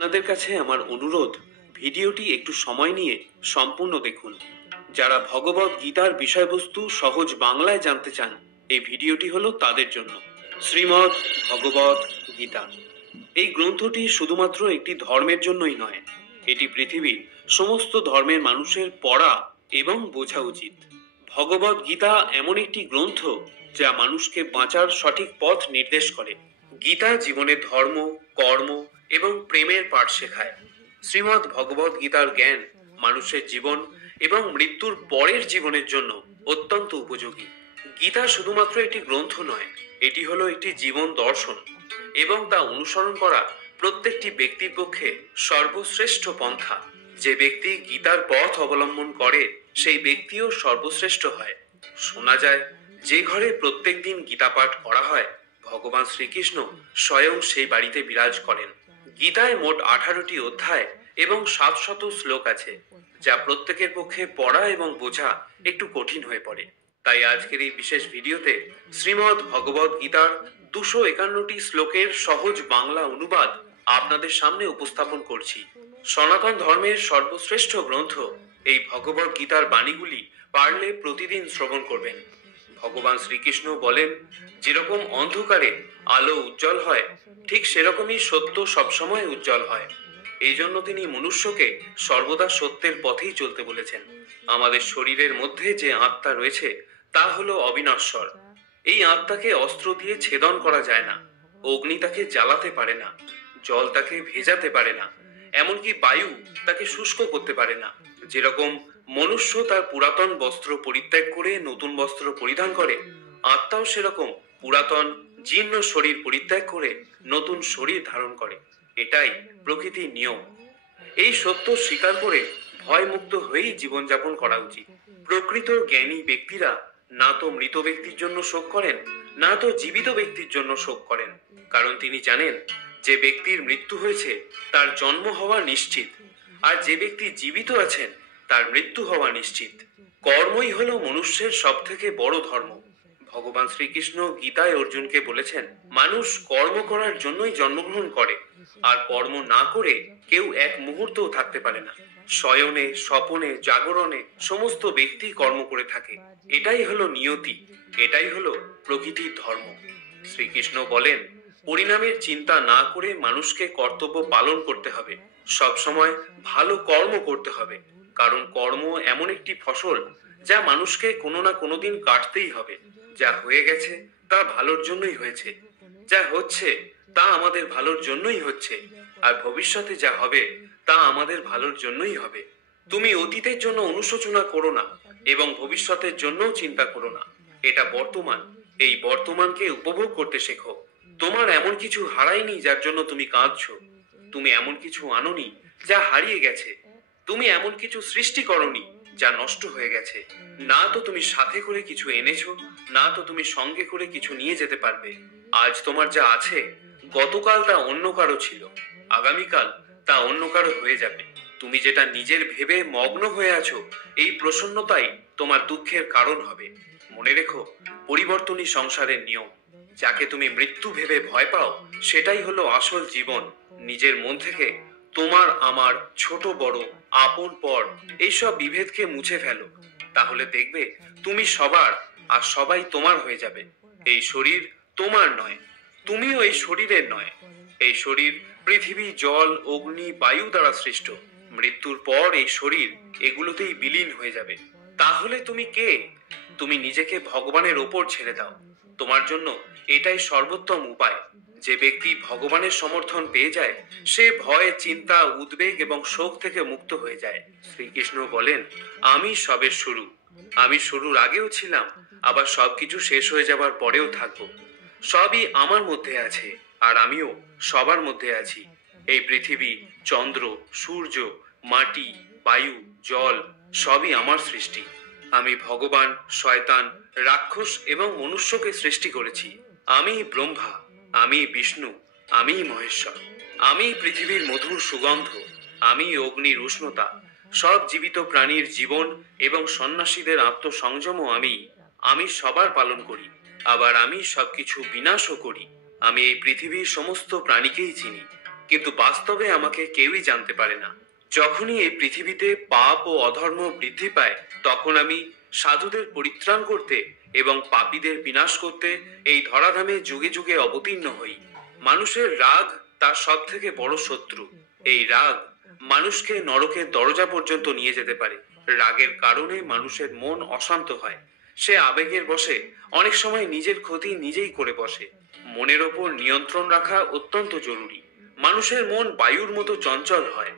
আপনাদের কাছে আমার অনুরোধ, ভিডিওটি একটু সময় নিয়ে সম্পূর্ণ দেখুন। যারা ভগবত গীতার বিষয়বস্তু সহজ বাংলায় জানতে চান, এই ভিডিওটি হলো তাদের জন্য। শ্রীমদ্ ভগবত গীতা এই গ্রন্থটি শুধুমাত্র একটি ধর্মের জন্যই নয়, এটি পৃথিবীর সমস্ত ধর্মের মানুষের পড়া এবং বোঝা উচিত। ভগবত গীতা এমন একটি গ্রন্থ যা মানুষকে বাঁচার সঠিক পথ নির্দেশ করে। গীতা জীবনে ধর্ম, কর্ম এবং প্রেমের পাঠ শেখায়। শ্রীমদ্ ভগবত গীতার জ্ঞান মানুষের জীবন এবং মৃত্যুর পরের জীবনের জন্য অত্যন্ত উপযোগী। গীতা শুধুমাত্র একটি গ্রন্থ নয়, এটি হলো একটি জীবন দর্শন, এবং তা অনুসরণ করা প্রত্যেকটি ব্যক্তির পক্ষে সর্বশ্রেষ্ঠ পন্থা। যে ব্যক্তি গীতার পথ অবলম্বন করে সেই ব্যক্তিও সর্বশ্রেষ্ঠ হয়। শোনা যায়, যে ঘরে প্রত্যেক দিন গীতা পাঠ করা হয়, ভগবান শ্রীকৃষ্ণ স্বয়ং সেই বাড়িতে বিরাজ করেন। গীতায় মোট 18টি অধ্যায় এবং 700 শ্লোক আছে, যা প্রত্যেকের পক্ষে পড়া এবং বোঝা একটু কঠিন হয়ে পড়ে। তাই আজকের এই বিশেষ ভিডিওতে শ্রীমদ্ ভগবত গীতার 251টি শ্লোকের সহজ বাংলা অনুবাদ আপনাদের সামনে উপস্থাপন করছি। সনাতন ধর্মের সর্বশ্রেষ্ঠ গ্রন্থ এই ভগবত গীতার বাণীগুলি পারলে প্রতিদিন শ্রবণ করবেন। ভগবান শ্রীকৃষ্ণ বলেন, যেরকম অন্ধকারে আলো উজ্জ্বল হয়, ঠিক সেরকমই সত্য সবসময় উজ্জ্বল হয়। এই জন্য তিনি মনুষ্যকে সর্বদা সত্যের পথেই চলতে বলেছেন। আমাদের শরীরের মধ্যে যে আত্মা রয়েছে তা হলো অবিনশ্বর। এই আত্মাকে অস্ত্র দিয়ে ছেদন করা যায় না। অগ্নি তাকে জ্বালাতে পারে না, জল তাকে ভেজাতে পারে না, এমনকি বায়ু তাকে শুষ্ক করতে পারে না। যেরকম মনুষ্য তার পুরাতন বস্ত্র পরিত্যাগ করে নতুন বস্ত্র পরিধান করে, আত্মাও সেরকম পুরাতন জীর্ণ শরীর পরিত্যাগ করে নতুন শরীর ধারণ করে। এটাই প্রকৃতির নিয়ম। এই সত্য স্বীকার করে ভয়মুক্ত হয়েই জীবনযাপন করা উচিত। প্রকৃত জ্ঞানী ব্যক্তিরা না তো মৃত ব্যক্তির জন্য শোক করেন, না তো জীবিত ব্যক্তির জন্য শোক করেন, কারণ তিনি জানেন যে ব্যক্তির মৃত্যু হয়েছে তার জন্ম হওয়া নিশ্চিত, আর যে ব্যক্তি জীবিত আছেন তার মৃত্যু হওয়া নিশ্চিত। কর্মই হলো মনুষ্যের সব থেকে বড় ধর্ম। ভগবান শ্রীকৃষ্ণ গীতায় অর্জুনকে বলেছেন, মানুষ কর্ম করার জন্যই জন্মগ্রহণ করে, আর কর্ম না করে কেউ এক মুহূর্তও থাকতে পারে না। শয়নে, স্বপনে, জাগরণে সমস্ত ব্যক্তি কর্ম করে থাকে। এটাই হলো নিয়তি, এটাই হলো প্রকৃতির ধর্ম। শ্রীকৃষ্ণ বলেন, পরিণামের চিন্তা না করে মানুষকে কর্তব্য পালন করতে হবে, সব সময় ভালো কর্ম করতে হবে, কারণ কর্ম এমন একটি ফসল যা মানুষকে কোনো না কোনো দিন কাটতেই হবে। যা হয়ে গেছে তা ভালোর জন্যই হয়েছে, যা হচ্ছে তা আমাদের ভালোর জন্যই হচ্ছে, আর ভবিষ্যতে যা হবে তা আমাদের ভালোর জন্যই হবে। তুমি অতীতের জন্য অনুশোচনা করো না এবং ভবিষ্যতের জন্যও চিন্তা করো না। এটা বর্তমান, এই বর্তমানকে উপভোগ করতে শেখো। তোমার এমন কিছু হারায়নি যার জন্য তুমি কাঁদছো। তুমি এমন কিছু আনোনি যা হারিয়ে গেছে। তুমি এমন কিছু সৃষ্টি করনি যা নষ্ট হয়ে গেছে। না তো তুমি সাথে করে কিছু এনেছো, না তো তুমি সঙ্গে করে কিছু নিয়ে যেতে পারবে। আজ তোমার যা আছে, গতকাল তা অন্য কারো ছিল, আগামীকাল তা অন্য কারো হয়ে যাবে। তুমি যেটা নিজের ভেবে মগ্ন হয়ে আছো, এই প্রসন্নতাই তোমার দুঃখের কারণ হবে। মনে রেখো, পরিবর্তনই সংসারের নিয়ম। যাকে তুমি মৃত্যু ভেবে ভয় পাও, সেটাই হলো আসল জীবন। নিজের মন থেকে তোমার, আমার, ছোট বড়, আপন পর এইসব বিভেদকে মুছে ফেলো। তাহলে দেখবে তুমি সবার, আর সবাই তোমার হয়ে যাবে। এই শরীর তোমার নয়, তুমিও এই শরীরের নয়। এই শরীর পৃথিবী, জল, অগ্নি, বায়ু দ্বারা সৃষ্ট। মৃত্যুর পর এই শরীর এগুলোতেই বিলীন হয়ে যাবে। তাহলে তুমি কে? তুমি নিজেকে ভগবানের ওপর ছেড়ে দাও। তোমার জন্য এটাই সর্বোত্তম উপায়। যে ব্যক্তি ভগবানের সমর্থন পেয়ে যায়, সে ভয়, চিন্তা, উদ্বেগ এবং শোক থেকে মুক্ত হয়ে যায়। শ্রীকৃষ্ণ বলেন, আমি সবের শুরু। আমি শুরুর আগেও ছিলাম, আবার সবকিছু শেষ হয়ে যাবার পরেও থাকবো। সবই আমার মধ্যে আছে, আর আমিও সবার মধ্যে আছি। এই পৃথিবী, চন্দ্র, সূর্য, মাটি, বায়ু, জল সবই আমার সৃষ্টি। আমি ভগবান, শয়তান, রাক্ষস এবং মনুষ্যকে সৃষ্টি করেছি। আমি ব্রহ্মা, আমি বিষ্ণু, আমি মহেশ্বর। আমি পৃথিবীর মধুর সুগন্ধ, আমি অগ্নির উষ্ণতা, সব জীবিত প্রাণীর জীবন এবং সন্ন্যাসীদের আত্মসংযমও আমি। আমি সবার পালন করি, আবার আমি সবকিছু বিনাশও করি। আমি এই পৃথিবীর সমস্ত প্রাণীকেই চিনি। কিন্তু বাস্তবে আমাকে কেউই জানতে পারে না। যখনই এই পৃথিবীতে পাপ ও অধর্ম বৃদ্ধি পায়, তখন আমি সাধুদের পরিত্রাণ করতে এবং পাপীদের বিনাশ করতে এই ধরাধামে যুগে যুগে অবতীর্ণ হই। মানুষের রাগ তার সব থেকে বড় শত্রু। এই রাগ মানুষকে নরকের দরজা পর্যন্ত নিয়ে যেতে পারে। রাগের কারণে মানুষের মন অশান্ত হয়, সে আবেগের বশে অনেক সময় নিজের ক্ষতি নিজেই করে বসে। মনের ওপর নিয়ন্ত্রণ রাখা অত্যন্ত জরুরি। মানুষের মন বায়ুর মতো চঞ্চল হয়।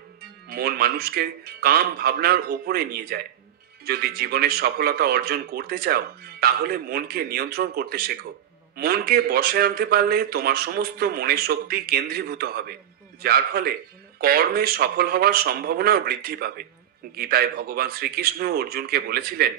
মন মানুষকে কাম ভাবনার ওপরে নিয়ে যায়। যদি জীবনের সফলতা অর্জন করতে চাও, তাহলে মনকে নিয়ন্ত্রণ করতে শেখো। মনকে বশে আনতে পারলে তোমার সমস্ত মনের শক্তি কেন্দ্রীভূত হবে, যার ফলে কর্মে সফল হওয়ার সম্ভাবনাও বৃদ্ধি পাবে। গীতায় ভগবান শ্রীকৃষ্ণ অর্জুনকে বলেছিলেন,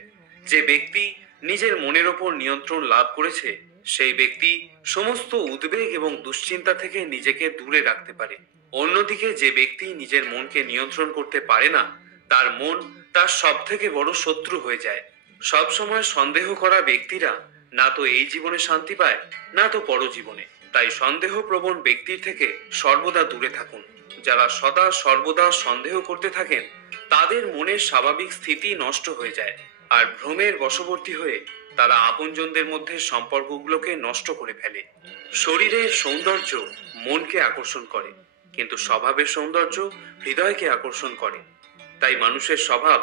যে ব্যক্তি নিজের মনের ওপর নিয়ন্ত্রণ লাভ করেছে, সেই ব্যক্তি সমস্ত উদ্বেগ এবং দুশ্চিন্তা থেকে নিজেকে দূরে রাখতে পারে। অন্যদিকে যে ব্যক্তি নিজের মনকে নিয়ন্ত্রণ করতে পারে না, তার মন তার সব থেকে বড় শত্রু হয়ে যায়। সব সময় সন্দেহ করা ব্যক্তিরা না তো এই জীবনে শান্তি পায়, না তো পরজীবনে। তাই সন্দেহ প্রবণ ব্যক্তির থেকে সর্বদা দূরে থাকুন। যারা সদা সর্বদা সন্দেহ করতে থাকেন, তাদের মনের স্বাভাবিক স্থিতি নষ্ট হয়ে যায়, আর ভ্রমের বশবর্তী হয়ে তারা আপনজনদের মধ্যে সম্পর্কগুলোকে নষ্ট করে ফেলে। শরীরের সৌন্দর্য মনকে আকর্ষণ করে, কিন্তু স্বভাবের সৌন্দর্য হৃদয়কে আকর্ষণ করে। তাই মানুষের স্বভাব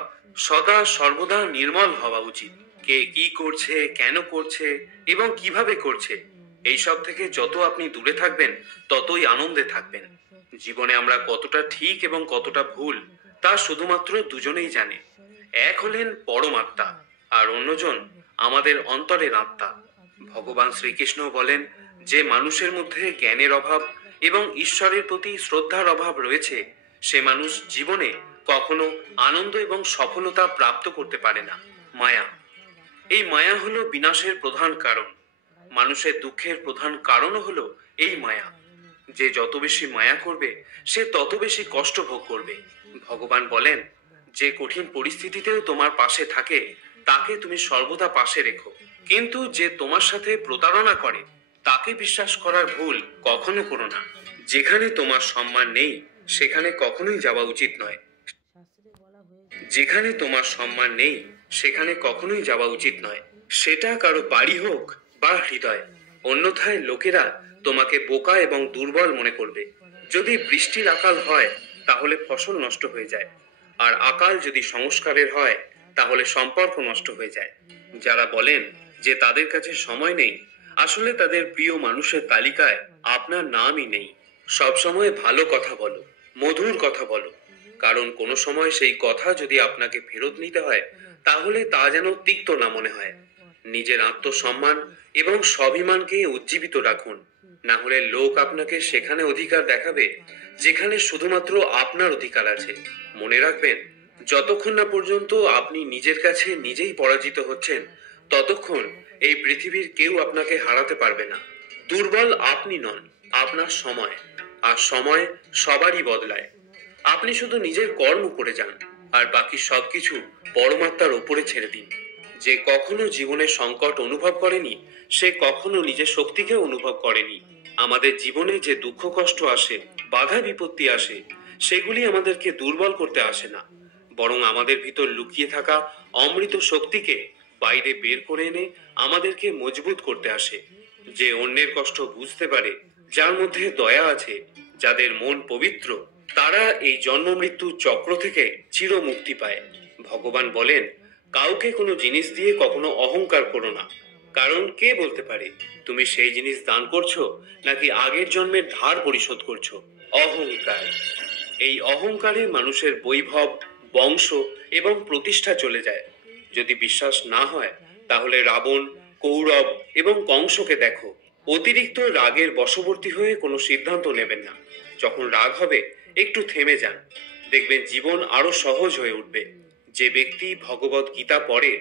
সদা সর্বদা নির্মল হওয়া উচিত। কে কি করছে, কেন করছে এবং কিভাবে করছে, এইসব থেকে যত আপনি দূরে থাকবেন, ততই আনন্দে থাকবেন। জীবনে আমরা কতটা ঠিক এবং কতটা ভুল, তা শুধুমাত্র দুজনেই জানে। এক হলেন পরমাত্মা, আর অন্যজন আমাদের অন্তরের আত্মা। ভগবান শ্রীকৃষ্ণ বলেন, যে মানুষের মধ্যে জ্ঞানের অভাব এবং ঈশ্বরের প্রতি শ্রদ্ধার অভাব রয়েছে, সে মানুষ জীবনে কখনো আনন্দ এবং সফলতা প্রাপ্ত করতে পারে না। মায়া, এই মায়া হলো বিনাশের প্রধান কারণ। মানুষের দুঃখের প্রধান কারণও হলো এই মায়া। যে যত বেশি মায়া করবে, সে তত বেশি কষ্ট ভোগ করবে। ভগবান বলেন, যে কঠিন পরিস্থিতিতেও তোমার পাশে থাকে, তাকে তুমি সর্বদা পাশে রেখো। কিন্তু যে তোমার সাথে প্রতারণা করে, তাকে বিশ্বাস করার ভুল কখনো করো না। যেখানে তোমার সম্মান নেই, সেখানে কখনোই যাওয়া উচিত নয়। যেখানে তোমার সম্মান নেই, সেখানে কখনোই যাওয়া উচিত নয়, সেটা কারো বাড়ি হোক বা হৃদয়। অন্যথায় লোকেরা তোমাকে বোকা এবং দুর্বল মনে করবে। যদি বৃষ্টির আকাল হয়, তাহলে ফসল নষ্ট হয়ে যায়, আর আকাল যদি সংস্কারের হয়, তাহলে সম্পর্ক নষ্ট হয়ে যায়। যারা বলেন যে তাদের কাছে সময় নেই, আসলে তাদের প্রিয় মানুষের তালিকায় আপনার নামই নেই। সব সময় ভালো কথা বলো, মধুর কথা বলো, কারণ কোনো সময় সেই কথা যদি আপনাকে ফেরত নিতে হয়, তাহলে তা যেন তিক্ত না মনে হয়। নিজের আত্মসম্মান এবং স্বাভিমানকে উজ্জীবিত রাখুন, না হলে লোক আপনাকে সেখানে অধিকার দেখাবে যেখানে শুধুমাত্র আপনার অধিকার আছে। মনে রাখবেন, যতক্ষণ না পর্যন্ত আপনি নিজের কাছে নিজেই পরাজিত হচ্ছেন, ততক্ষণ এই পৃথিবীর কেউ আপনাকে হারাতে পারবে না। দুর্বল আপনি নন, আপনার সময়। আর সময় সবারই বদলায়। আপনি শুধু নিজের কর্ম করে যান, আর বাকি সবকিছু পরমাত্মার উপরে ছেড়ে দিন। যে কখনো জীবনে সংকট অনুভব করেনি, সে কখনো নিজের শক্তিকে অনুভব করেনি। আমাদের জীবনে যে দুঃখ কষ্ট আসে, বাধা বিপত্তি আসে, সেগুলি আমাদেরকে দুর্বল করতে আসে না, বরং আমাদের ভিতর লুকিয়ে থাকা অমৃত শক্তিকে বাইরে বের করে এনে আমাদেরকে মজবুত করতে আসে। যে অন্যের কষ্ট বুঝতে পারে, যার মধ্যে দয়া আছে, যাদের মন পবিত্র, তারা এই জন্ম মৃত্যু চক্র থেকে চির মুক্তি পায়। ভগবান বলেন, কাউকে কোনো জিনিস দিয়ে কখনো অহংকার করো না, কারণ কে বলতে পারে তুমি সেই জিনিস দান করছো নাকি আগের জন্মের ধার পরিশোধ করছো। অহংকার, এই অহংকারে মানুষের বৈভব, বংশ এবং প্রতিষ্ঠা চলে যায়। যদি বিশ্বাস না হয়, তাহলে রাবণ, কৌরব এবং কংসকে দেখো। অতিরিক্ত রাগের বশবর্তী হয়ে কোনো সিদ্ধান্ত নেবেন না। যখন রাগ হবে, একটু থেমে যান, দেখবেন জীবন আরো সহজ হয়ে উঠবে। যে ব্যক্তি ভগবত গীতা পড়ে,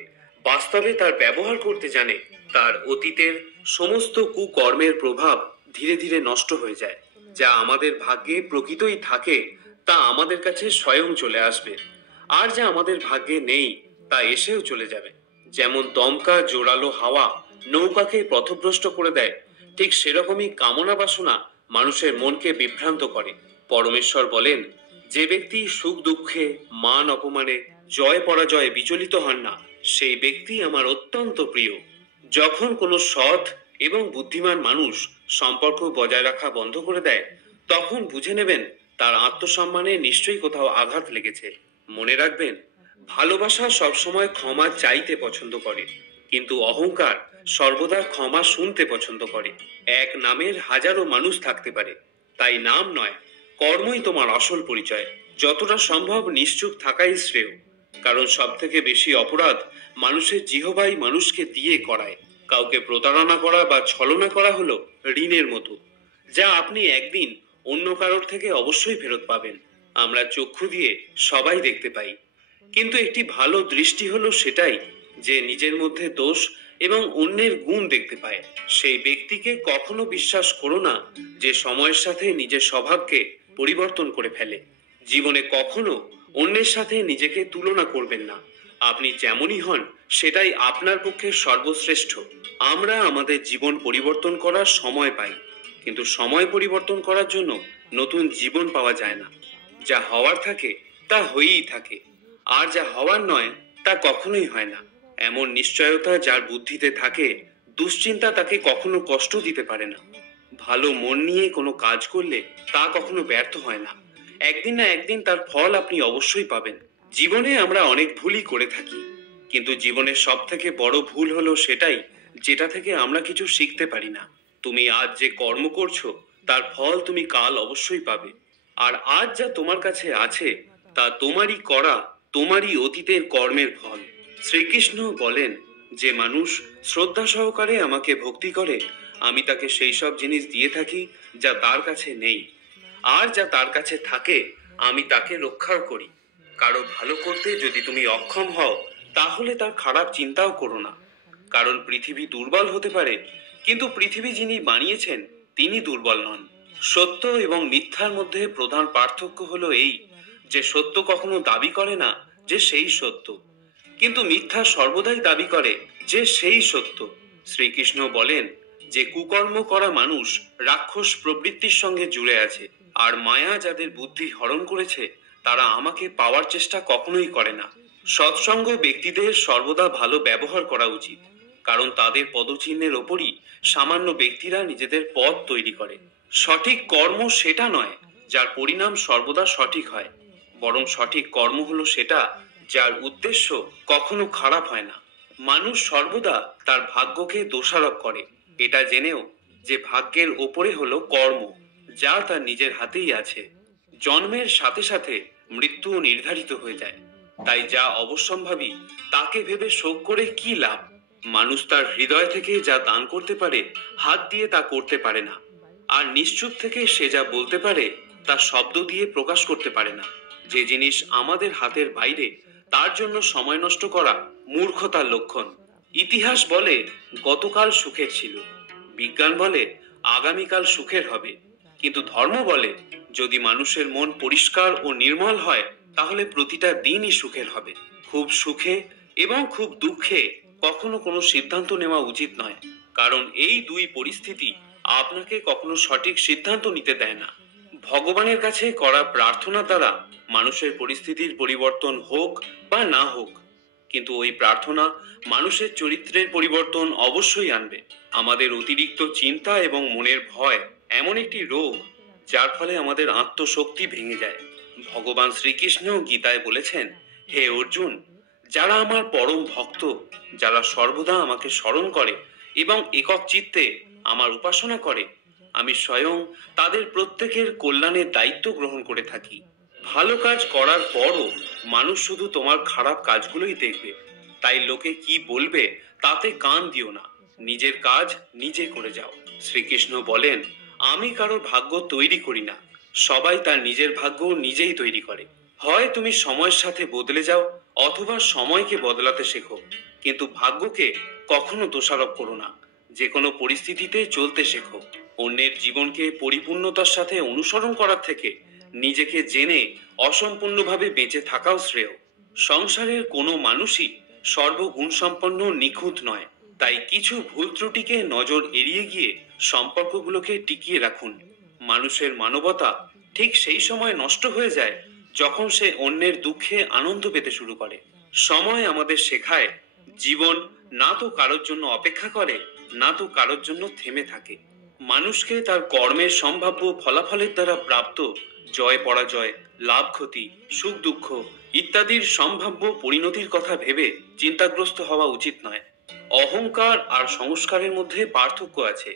বাস্তবে তার ব্যবহার করতে জানে, তার অতীতের সমস্ত কুকর্মের প্রভাব ধীরে ধীরে নষ্ট হয়ে যায়। যা আমাদের ভাগ্যে প্রকৃতই থাকে, তা আমাদের কাছে স্বয়ং চলে আসবে, আর যা আমাদের ভাগ্যে নেই, তা এসেও চলে যাবে। যেমন দমকা জোরালো হাওয়া নৌকাকে পথভ্রষ্ট করে দেয়, ঠিক সেরকমই কামনা বাসনা মানুষের মনকে বিভ্রান্ত করে। পরমেশ্বর বলেন, যে ব্যক্তি সুখ দুঃখে, মান অপমানে, জয় পরাজয়ে বিচলিত হন না, সেই ব্যক্তি আমার অত্যন্ত প্রিয়। যখন কোনো সৎ এবং বুদ্ধিমান মানুষ সম্পর্ক বজায় রাখা বন্ধ করে দেয়, তখন বুঝে নেবেন তার আত্মসম্মানে নিশ্চয়ই কোথাও আঘাত লেগেছে। মনে রাখবেন, ভালোবাসা সবসময় ক্ষমা চাইতে পছন্দ করে, কিন্তু অহংকার সর্বদা ক্ষমা শুনতে পছন্দ করে। এক নামের হাজারো মানুষ থাকতে পারে, তাই নাম নয়, কর্মই তোমার আসল পরিচয়। যতটা সম্ভব নিশ্চুপ থাকাই শ্রেয়, কারণ সব থেকে বেশি অপরাধ মানুষের জিহবাই মানুষকে দিয়ে করায়। কাউকে প্রতারণা করা বা ছলনা করা হলো ঋণের মতো, যা আপনি একদিন অন্য কারোর থেকে অবশ্যই ফেরত পাবেন। আমরা চক্ষু দিয়ে সবাই দেখতে পাই, কিন্তু একটি ভালো দৃষ্টি হলো সেটাই যে নিজের মধ্যে দোষ এবং অন্যের গুণ দেখতে পায়। সেই ব্যক্তিকে কখনো বিশ্বাস করো না যে সময়ের সাথে নিজের স্বভাবকে পরিবর্তন করে ফেলে। জীবনে কখনো অন্যের সাথে নিজেকে তুলনা করবেন না। আপনি যেমনই হন সেটাই আপনার পক্ষে সর্বশ্রেষ্ঠ। আমরা আমাদের জীবন পরিবর্তন করার সময় পাই, কিন্তু সময় পরিবর্তন করার জন্য নতুন জীবন পাওয়া যায় না। যা হওয়ার থাকে তা হয়েই থাকে, আর যা হওয়ার নয় তা কখনোই হয় না। এমন নিশ্চয়তা যার বুদ্ধিতে থাকে, দুশ্চিন্তা তাকে কখনো কষ্ট দিতে পারে না। ভালো মন নিয়ে কোনো কাজ করলে তা কখনো ব্যর্থ হয় না। একদিন না একদিন তার ফল আপনি অবশ্যই পাবেন। জীবনে আমরা অনেক ভুলই করে থাকি, কিন্তু জীবনের সব থেকে বড় ভুল হলো সেটাই যেটা থেকে আমরা কিছু শিখতে পারি না। তুমি আজ যে কর্ম করছো তার ফল তুমি কাল অবশ্যই পাবে, আর আজ যা তোমার কাছে আছে তা তোমারই করা, তোমারই অতীতের কর্মের ফল। শ্রীকৃষ্ণ বলেন, যে মানুষ শ্রদ্ধা সহকারে আমাকে ভক্তি করে, আমি তাকে সেই সব জিনিস দিয়ে থাকি যা তার কাছে নেই, আর যা তার কাছে থাকে আমি তাকে রক্ষাও করি। কারো ভালো করতে যদি তুমি অক্ষম হও, তাহলে তার খারাপ চিন্তাও করো না, কারণ পৃথিবী দুর্বল হতে পারে, কিন্তু পৃথিবী যিনি বানিয়েছেন তিনি দুর্বল নন। সত্য এবং মিথ্যার মধ্যে প্রধান পার্থক্য হলো এই যে সত্য কখনো দাবি করে না যে সেই সত্য, কিন্তু মিথ্যা সর্বদাই দাবি করে যে সেই সত্য। শ্রীকৃষ্ণ বলেন যে কুকর্ম করা মানুষ রাক্ষস প্রবৃত্তির সঙ্গে জুড়ে আছে, আর মায়া যাদের বুদ্ধি হরণ করেছে তারা আমাকে পাওয়ার চেষ্টা কখনোই করে না। সৎসঙ্গ ব্যক্তিদের সর্বদা ভালো ব্যবহার করা উচিত, কারণ তাদের পদচিহ্নের ওপরই সামান্য ব্যক্তিরা নিজেদের পথ তৈরি করে। সঠিক কর্ম সেটা নয় যার পরিণাম সর্বদা সঠিক হয়, বরং সঠিক কর্ম হলো সেটা যার উদ্দেশ্য কখনো খারাপ হয় না। মানুষ সর্বদা তার ভাগ্যকে দোষারোপ করে, এটা জেনেও যে ভাগ্যের ওপরে হলো কর্ম, যা তার নিজের হাতেই আছে। জন্মের সাথে সাথে মৃত্যু নির্ধারিত হয়ে যায়, তাই যা অবশ্যম্ভাবী তাকে ভেবে শোক করে কি লাভ। মানুষ তার হৃদয় থেকে যা দান করতে পারে হাত দিয়ে তা করতে পারে না, আর নিশ্চুপ থেকে সে যা বলতে পারে তা শব্দ দিয়ে প্রকাশ করতে পারে না। যে জিনিস আমাদের হাতের বাইরে তার জন্য সময় নষ্ট করা মূর্খতার লক্ষণ। ইতিহাস বলে গতকাল সুখের ছিল, বিজ্ঞান বলে আগামীকাল সুখের হবে, কিন্তু ধর্ম বলে যদি মানুষের মন পরিষ্কার ও নির্মল হয় তাহলে প্রতিটা দিনই সুখের হবে। খুব সুখে এবং খুব দুঃখে কখনো কোনো সিদ্ধান্ত নেওয়া উচিত নয়, কারণ এই দুই পরিস্থিতি আপনাকে কখনো সঠিক সিদ্ধান্ত নিতে দেয় না। ভগবানের কাছে করা প্রার্থনা দ্বারা মানুষের পরিস্থিতির পরিবর্তন হোক বা না হোক, কিন্তু ওই প্রার্থনা মানুষের চরিত্রের পরিবর্তন অবশ্যই আনবে। আমাদের অতিরিক্ত চিন্তা এবং মনের ভয় এমন একটি রোগ যার ফলে আমাদের আত্মশক্তি ভেঙে যায়। ভগবান শ্রীকৃষ্ণ গীতায় বলেছেন, হে অর্জুন, যারা আমার পরম ভক্ত, যারা সর্বদা আমাকে স্মরণ করে এবং একক চিত্তে আমার উপাসনা করে, আমি স্বয়ং তাদের প্রত্যেকের কল্যাণের দায়িত্ব গ্রহণ করে থাকি। ভালো কাজ করার পরও মানুষ শুধু তোমার খারাপ কাজগুলোই দেখবে, তাই লোকে কি বলবে তাতে কান দিও না, নিজের কাজ নিজে করে যাও। শ্রীকৃষ্ণ বলেন, আমি কারোর ভাগ্য তৈরি করি না, সবাই তার নিজের ভাগ্য নিজেই তৈরি করে। হয় তুমি সময়ের সাথে বদলে যাও অথবা সময়কে বদলাতে শেখো, কিন্তু ভাগ্যকে কখনো দোষারোপ করো না। যে কোনো পরিস্থিতিতে চলতে শেখো। অন্যের জীবনকে পরিপূর্ণতার সাথে অনুসরণ করার থেকে নিজেকে জেনে অসম্পূর্ণভাবে বেঁচে থাকাও শ্রেয়। সংসারের কোনো মানুষই সর্বগুণসম্পন্ন নিখুঁত নয়, তাই কিছু ভুল ত্রুটিকে নজর এড়িয়ে গিয়ে সম্পর্কগুলোকে টিকিয়ে রাখুন। মানুষের মানবতা ঠিক সেই সময় নষ্ট হয়ে যায় যখন সে অন্যের দুঃখে আনন্দ পেতে শুরু করে। সময় আমাদের শেখায় জীবন না তো কারোর জন্য অপেক্ষা করে, না তো কারোর জন্য থেমে থাকে। মানুষকে তার কর্মের সম্ভাব্য ফলাফলের দ্বারা প্রাপ্ত জয় পরাজয়, লাভ ক্ষতি, সুখ দুঃখ ইত্যাদির সম্ভাব্য পরিণতির কথা ভেবে চিন্তাগ্রস্ত হওয়া উচিত নয়। অহংকার আর সংস্কারের মধ্যে পার্থক্য আছে।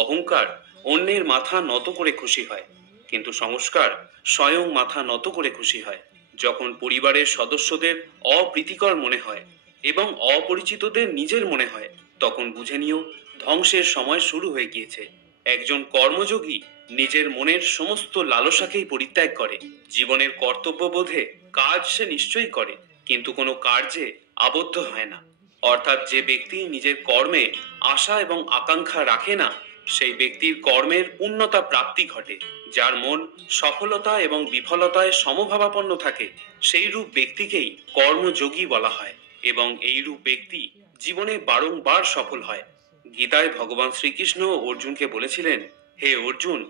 অহংকার অন্যের মাথা নত করে খুশি হয়, কিন্তু সংস্কার স্বয়ং মাথা নত করে খুশি হয়। যখন পরিবারের সদস্যদের অপ্রীতিকর মনে হয় এবং অপরিচিতদের নিজের মনে হয়, তখন বুঝে নিও ধ্বংসের সময় শুরু হয়ে গিয়েছে। একজন কর্মযোগী নিজের মনের সমস্ত লালসাকেই পরিত্যাগ করে। জীবনের কর্তব্যবোধে কাজ সে নিশ্চয়ই করে, কিন্তু কোনো কার্যে আবদ্ধ হয় না। অর্থাৎ যে ব্যক্তি নিজের কর্মে আশা এবং আকাঙ্ক্ষা রাখে না, সেই ব্যক্তির কর্মের পূর্ণতা প্রাপ্তি ঘটে। যার মন সফলতা এবং বিফলতায় সমভাবাপন্ন থাকে, সেই রূপ ব্যক্তিকেই কর্মযোগী বলা হয়, এবং এই রূপ ব্যক্তি জীবনে বারংবার সফল হয়। গীতায় ভগবান শ্রীকৃষ্ণ অর্জুনকে বলেছিলেন, হে অর্জুন,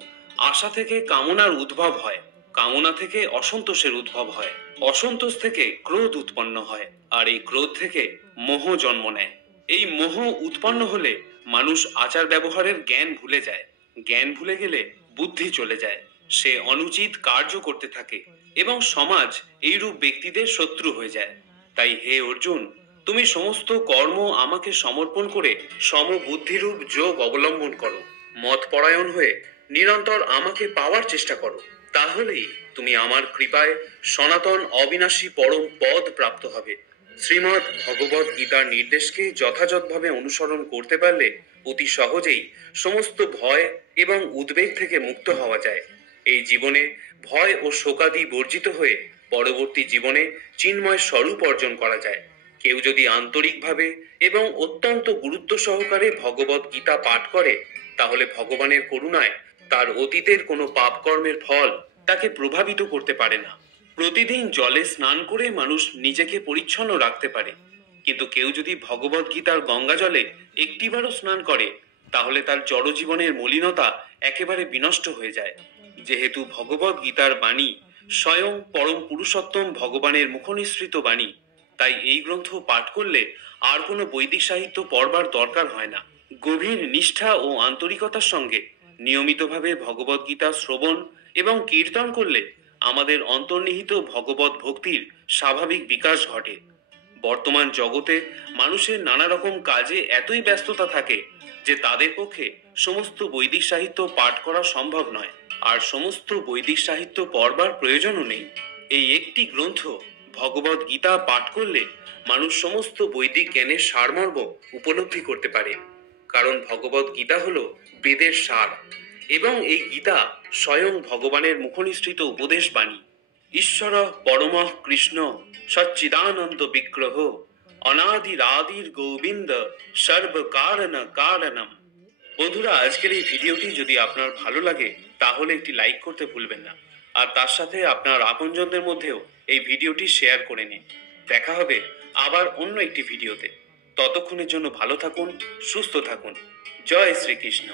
আশা থেকে কামনার উদ্ভব হয়, কামনা থেকে অসন্তোষের উদ্ভব হয়, অসন্তোষ থেকে ক্রোধ উৎপন্ন হয়, আর এই ক্রোধ থেকে মোহ জন্ম নেয়। এই মোহ উৎপন্ন হলে মানুষ আচার ব্যবহারের জ্ঞান ভুলে যায়। জ্ঞান ভুলে গেলে বুদ্ধি চলে যায়, সে অনুচিত কার্য করতে থাকে এবং সমাজ এইরূপ ব্যক্তিদের শত্রু হয়ে যায়। তাই হে অর্জুন, তুমি সমস্ত কর্ম আমাকে সমর্পণ করে সমবুদ্ধিরূপ যোগ অবলম্বন করো। মতপরায়ণ হয়ে নিরন্তর আমাকে পাওয়ার চেষ্টা করো। তাহলেই তুমি আমার কৃপায় সনাতন অবিনাশী পরম পদ প্রাপ্ত হবে। শ্রীমদ্ ভগবদ গীতার নির্দেশকে যথাযথভাবে অনুসরণ করতে পারলে অতি সহজেই সমস্ত ভয় এবং উদ্বেগ থেকে মুক্ত হওয়া যায়। এই জীবনে ভয় ও শোকাদি বর্জিত হয়ে পরবর্তী জীবনে চিন্ময় স্বরূপ অর্জন করা যায়। কেউ যদি আন্তরিকভাবে এবং অত্যন্ত গুরুত্ব সহকারে ভগবদ গীতা পাঠ করে, তাহলে ভগবানের করুণায় তার অতীতের কোনো পাপকর্মের ফল তাকে প্রভাবিত করতে পারে না। প্রতিদিন জলে স্নান করে মানুষ নিজেকে পরিচ্ছন্ন রাখতে পারে, কিন্তু কেউ যদি ভগবদ গীতার গঙ্গা জলে একটিবারও স্নান করে, তাহলে তার জড়জীবনের মলিনতা একেবারে বিনষ্ট হয়ে যায়। যেহেতু ভগবদ গীতার বাণী স্বয়ং পরম পুরুষোত্তম ভগবানের মুখনিসৃত বাণী, তাই এই গ্রন্থ পাঠ করলে আর কোনো বৈদিক সাহিত্য পড়বার দরকার হয় না। গভীর নিষ্ঠা ও আন্তরিকতার সঙ্গে নিয়মিতভাবে ভগবদ গীতা শ্রবণ এবং কীর্তন করলে আমাদের অন্তর্নিহিত ভগবত ভক্তির স্বাভাবিক বিকাশ ঘটে। বর্তমান জগতে মানুষের নানা রকম কাজে এতই ব্যস্ততা থাকে যে তাদের পক্ষে সমস্ত বৈদিক সাহিত্য পাঠ করা সম্ভব নয়, আর সমস্ত বৈদিক সাহিত্য পড়বার প্রয়োজনও নেই। এই একটি গ্রন্থ ভগবদ গীতা পাঠ করলে মানুষ সমস্ত বৈদিক জ্ঞানের সারমর্ম উপলব্ধি করতে পারে, কারণ ভগবদ গীতা হলো বেদের সার, এবং এই গীতা স্বয়ং ভগবানের মুখনিসৃত উপদেশ বাণী। ঈশ্বর পরমঃ কৃষ্ণ সচ্চিদানন্দ বিগ্রহ অনাদিরাদির গোবিন্দ সর্ব কারণ কারণম। বন্ধুরা, আজকের এই ভিডিওটি যদি আপনার ভালো লাগে তাহলে একটি লাইক করতে ভুলবেন না, আর তার সাথে আপনার আপনজনদের মধ্যেও এই ভিডিওটি শেয়ার করে নিন। দেখা হবে আবার অন্য একটি ভিডিওতে। ততক্ষণের জন্য ভালো থাকুন, সুস্থ থাকুন। জয় শ্রীকৃষ্ণ।